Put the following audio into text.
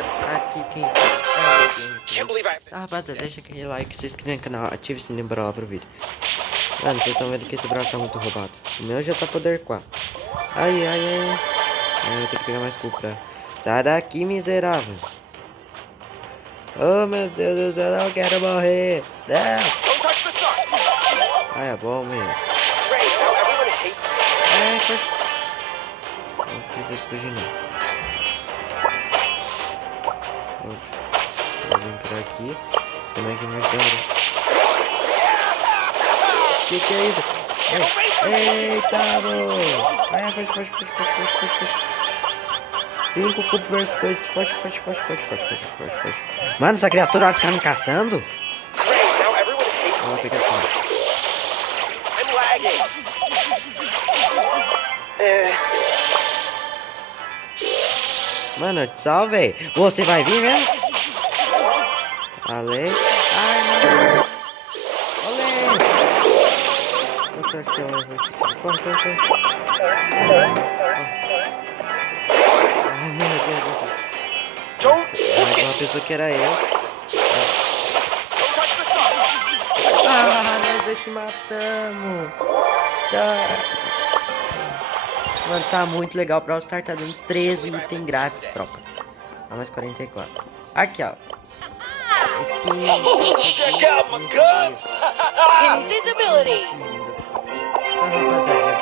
aqui quem Can't believe I. rapaziada, deixa aquele like, se inscreve no canal, ative o sininho pra lá pro vídeo. Mano, vocês estão vendo que esse buraco tá muito roubado. O meu já tá poder 4. Ai, ai, ai. Eu vou ter que pegar mais cupra. Sai daqui, miserável. Oh, meu Deus do céu, eu não quero morrer. Não. Don't touch the star. Ai, é bom mesmo. Ray, now everyone hates you. Ai, foi. Não precisa explodir, não. Vou vir por aqui. Como é que vai ser? Que é isso? Eita, mano! Ai, foge. 5 cubos versus 2. Foge. Mano, essa criatura vai ficar me caçando? Ray, now everyone hates Vou you. pegar aqui. I'm lagging. Mano, eu te salvei. Você vai vir mesmo? Ale. Ai, mano. Olê. Nossa, acho que eu vou assistir. Corre. Ai, meu Deus. Don't Ai, uma pessoa que era eu. don't touch the star. Ah, nós dois se matamos. Tá. Mano, tá muito legal. Brawl Stars tá dando 13 itens grátis, tropa. A mais 44. Aqui, ó. Check out my guns. Invisibility! Então, rapaziada,